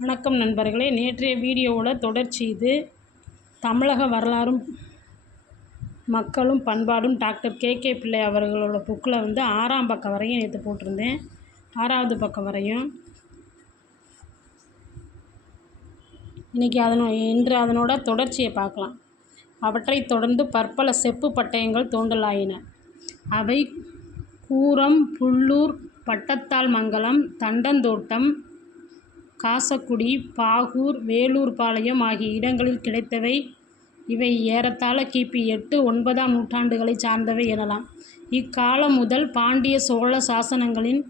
வணக்கம் நண்பர்களே, நேற்றைய வீடியோவோட தொடர்ச்சி இது. தமிழக வரலாறும் மக்களும் பண்பாடும் டாக்டர் கே பிள்ளை அவர்களோட புக்கில் 6ஆம் பக்கம் வரையும் நேற்று போட்டிருந்தேன். 6வது பக்கம் வரையும் இன்றைக்கி இன்று அதனோட தொடர்ச்சியை பார்க்கலாம். அவற்றை தொடர்ந்து பற்பல செப்பு பட்டயங்கள் தோண்டலாயின. அவை கூரம், புல்லூர், பட்டத்தால் மங்கலம், தண்டந்தோட்டம், காசக்குடி, பாகூர், வேலூர்பாளையம் ஆகிய இடங்களில் கிடைத்தவை. இவை ஏறத்தாழ கிபி 8-9ஆம் நூற்றாண்டுகளை சார்ந்தவை எனலாம். இக்காலம் முதல் பாண்டிய சோழ சாசனங்களின்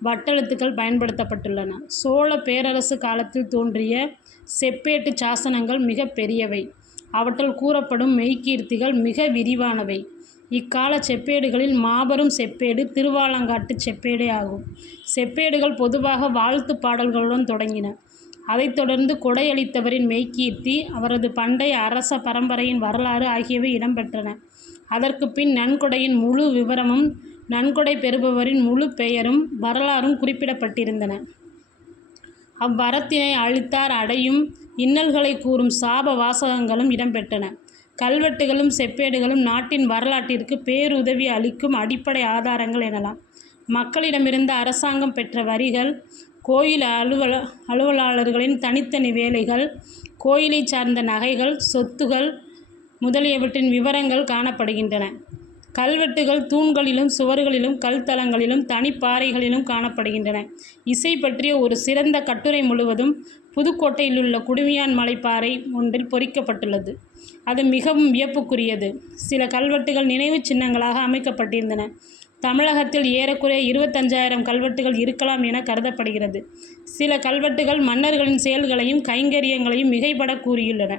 வட்டெழுத்துக்கள் பயன்படுத்தப்பட்டுள்ளன. சோழ பேரரசு காலத்தில் தோன்றிய செப்பேட்டு சாசனங்கள் மிக பெரியவை. அவற்றில் கூறப்படும் மெய்கீர்த்திகள் மிக விரிவானவை. இக்கால செப்பேடுகளில் மாபெரும் செப்பேடு திருவாலங்காட்டு செப்பேடே ஆகும். செப்பேடுகள் பொதுவாக வாழ்த்து பாடல்களுடன் தொடங்கின. அதைத் தொடர்ந்து கொடையளித்தவரின் மெய்கீர்த்தி, அவரது பண்டைய அரச பரம்பரையின் வரலாறு ஆகியவை இடம்பெற்றன. அதற்கு பின் நன்கொடையின் முழு விவரமும் நன்கொடை பெறுபவரின் முழு பெயரும் வரலாறும் குறிப்பிடப்பட்டிருந்தன. அவ்வரத்தினை அளித்தார் அடையும் இன்னல்களை கூறும் சாப வாசகங்களும் இடம்பெற்றன. கல்வெட்டுகளும் செப்பேடுகளும் நாட்டின் வரலாற்றிற்கு பேருதவி அளிக்கும் அடிப்படை ஆதாரங்கள் எனலாம். மக்களிடமிருந்து அரசாங்கம் பெற்ற வரிகள், கோயில் அலுவலாளர்களின் தனித்தனி வேலைகள், கோயிலை சார்ந்த நகைகள், சொத்துகள் முதலியவற்றின் விவரங்கள் காணப்படுகின்றன. கல்வெட்டுகள் தூண்களிலும் சுவர்களிலும் கல்தளங்களிலும் தனிப்பாறைகளிலும் காணப்படுகின்றன. இசை பற்றிய ஒரு சிறந்த கட்டுரை முழுவதும் புதுக்கோட்டையிலுள்ள குடுமியான் மலைப்பாறை ஒன்றில் பொறிக்கப்பட்டுள்ளது. அது மிகவும் வியப்புக்குரியது. சில கல்வெட்டுகள் நினைவு சின்னங்களாக அமைக்கப்பட்டிருந்தன. தமிழகத்தில் ஏறக்குறைய 25,000 கல்வெட்டுகள் இருக்கலாம் என கருதப்படுகிறது. சில கல்வெட்டுகள் மன்னர்களின் செயல்களையும் கைங்கரியங்களையும் மிகைபட கூறியுள்ளன.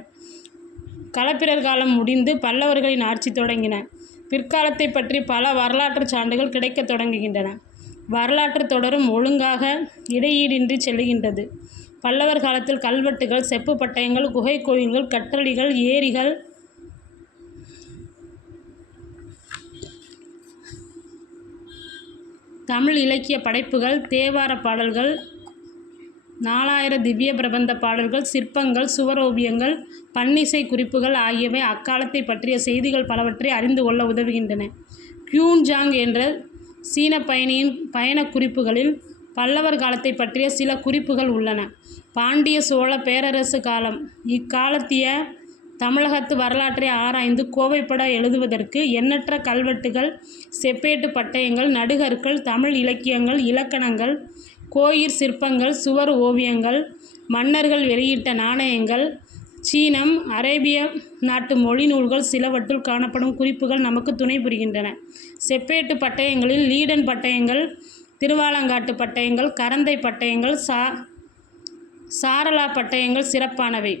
களப்பிரர் காலம் முடிந்து பல்லவர்களின் ஆட்சி தொடங்கின. பிற்காலத்தை பற்றி பல வரலாற்று சான்றுகள் கிடைக்க தொடங்குகின்றன. வரலாற்று தொடரும் ஒழுங்காக இடையீடின்றி செல்லுகின்றது. பல்லவர் காலத்தில் கல்வெட்டுகள், செப்பு பட்டயங்கள், குகை கோயில்கள், கற்றளிகள், ஏரிகள், தமிழ் இலக்கிய படைப்புகள், தேவார பாடல்கள், 4000 திவ்ய பிரபந்த பாடல்கள், சிற்பங்கள், சுவரோவியங்கள், பன்னிசை குறிப்புகள் ஆகியவை அக்காலத்தை பற்றிய செய்திகள் பலவற்றை அறிந்து கொள்ள உதவுகின்றன. கியூன்ஜாங் என்ற சீன பயணியின் பயண குறிப்புகளில் பல்லவர் காலத்தை பற்றிய சில குறிப்புகள் உள்ளன. பாண்டிய சோழ பேரரசு காலம். இக்காலத்திய தமிழகத்து வரலாற்றை ஆராய்ந்து கோவைப்பட எழுதுவதற்கு எண்ணற்ற கல்வெட்டுகள், செப்பேட்டு பட்டயங்கள், நடுகற்கள், தமிழ் இலக்கியங்கள், இலக்கணங்கள், கோயிற் சிற்பங்கள், சுவர் ஓவியங்கள், மன்னர்கள் வெளியிட்ட நாணயங்கள், சீனம், அரேபிய நாட்டு மொழி நூல்கள் சிலவற்றுள் காணப்படும் குறிப்புகள் நமக்கு துணை புரிகின்றன. செப்பேட்டு பட்டயங்களில் லீடன் பட்டயங்கள், திருவாலங்காட்டு பட்டயங்கள், கரந்தை பட்டயங்கள், சாரலா பட்டயங்கள் சிறப்பானவை.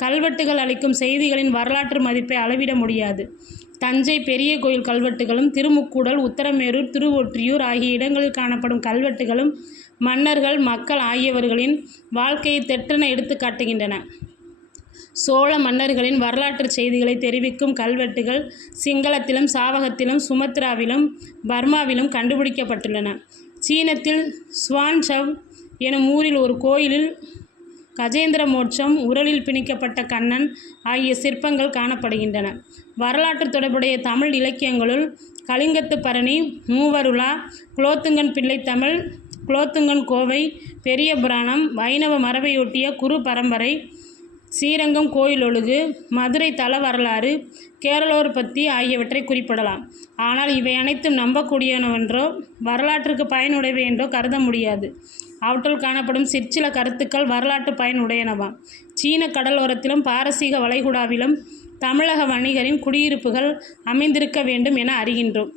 கல்வெட்டுகள் அளிக்கும் செய்திகளின் வரலாற்று மதிப்பை அளவிட முடியாது. தஞ்சை பெரிய கோயில் கல்வெட்டுகளும், திருமுக்கூடல், உத்தரமேரூர், திருவொற்றியூர் ஆகிய இடங்களில் காணப்படும் கல்வெட்டுகளும் மன்னர்கள், மக்கள் ஆகியவர்களின் வாழ்க்கையை தெற்றென எடுத்து காட்டுகின்றன. சோழ மன்னர்களின் வரலாற்று செய்திகளை தெரிவிக்கும் கல்வெட்டுகள் சிங்களத்திலும், சாவகத்திலும், சுமத்ராவிலும், பர்மாவிலும் கண்டுபிடிக்கப்பட்டுள்ளன. சீனத்தில் சுவான்சவ் எனும் ஊரில் ஒரு கோயிலில் கஜேந்திர மோட்சம், உரலில் பிணிக்கப்பட்ட கண்ணன் ஆகிய சிற்பங்கள் காணப்படுகின்றன. வரலாற்று தொடர்புடைய தமிழ் இலக்கியங்களுள் கலிங்கத்து பரணி, மூவருலா, குலோத்துங்கன் பிள்ளை தமிழ், குலோத்துங்கன் கோவை, பெரிய புராணம், வைணவ மரபையொட்டிய குரு பரம்பரை, ஸ்ரீரங்கம் கோயிலொழுகு, மதுரை தல வரலாறு, கேரளோற்பத்தி ஆகியவற்றை குறிப்பிடலாம். ஆனால் இவை அனைத்தும் நம்பக்கூடியனவென்றோ வரலாற்றுக்கு பயனுடையவை என்றோ கருத முடியாது. அவற்றுள் காணப்படும் சிற்சில கருத்துக்கள் வரலாற்று பயனுடையனவாம். சீன கடலோரத்திலும் பாரசீக வளைகுடாவிலும் தமிழக வணிகரின் குடியிருப்புகள் அமைந்திருக்க வேண்டும் என அறிகின்றோம்.